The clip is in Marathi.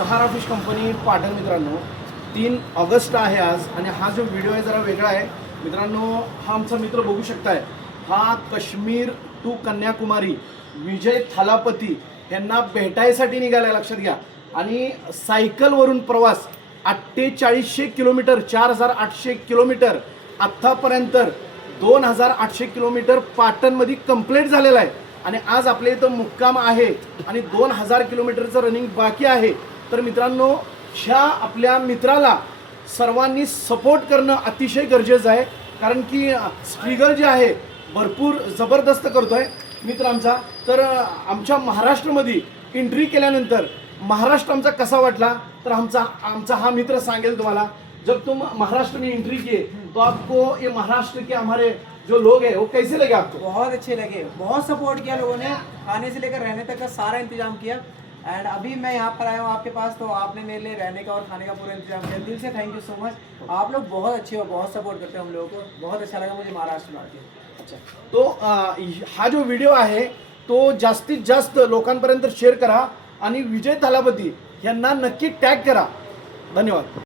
सहारा फिश कंपनी पाटण मित्रांनो, 3 ऑगस्ट आहे आज आणि हा जो व्हिडिओ आहे जरा वेगळा आहे मित्रांनो. हा आमचा मित्र बघू शकताय, हा काश्मीर टू कन्याकुमारी विजय थालापती यांना भेटायसाठी निघालाय, लक्षात घ्या. आणि सायकलवरून प्रवास 4800 किलोमीटर, 4800 किलोमीटर आत्तापर्यंत 2800 किलोमीटर पाटणमध्ये कंप्लीट झालेला आहे. आणि आज आपल्या इथं मुक्काम आहे आणि 2000 किलोमीटरचं रनिंग बाकी आहे. तर मित्रांनो, ह्या आपल्या मित्राला सर्वांनी सपोर्ट करणं अतिशय गरजेचं आहे, कारण की स्ट्रगल जे आहे भरपूर जबरदस्त करतोय मित्र आमचा. तर आमच्या महाराष्ट्रामध्ये एंट्री केल्यानंतर महाराष्ट्र आमचा कसा वाटला तर आमचा हा मित्र सांगेल तुम्हाला. जब तुम महाराष्ट्र में एंट्री किए तो आपको ये महाराष्ट्र के हमारे जो लोग हैं वो कैसे लगे आपको? बहुत अच्छे लगे, बहुत सपोर्ट किया लोगों ने, खाने से लेकर रहने तक का सारा इंतजाम किया. एंड अभी मैं यहाँ पर आया हूँ आपके पास, तो आपने मेरे लिए रहने का और खाने का पूरा इंतजाम किया. दिल से थैंक यू सो मच. आप लोग बहुत अच्छे हो, बहुत सपोर्ट करते हो हम लोगों को. बहुत अच्छा लगा मुझे महाराष्ट्र में आके. अच्छा, तो हा जो व्हिडिओ आहे तो जास्तीत जास्त लोकांपर्यंत शेअर करा आणि विजय थालापती यांना नक्की टॅग करा. धन्यवाद.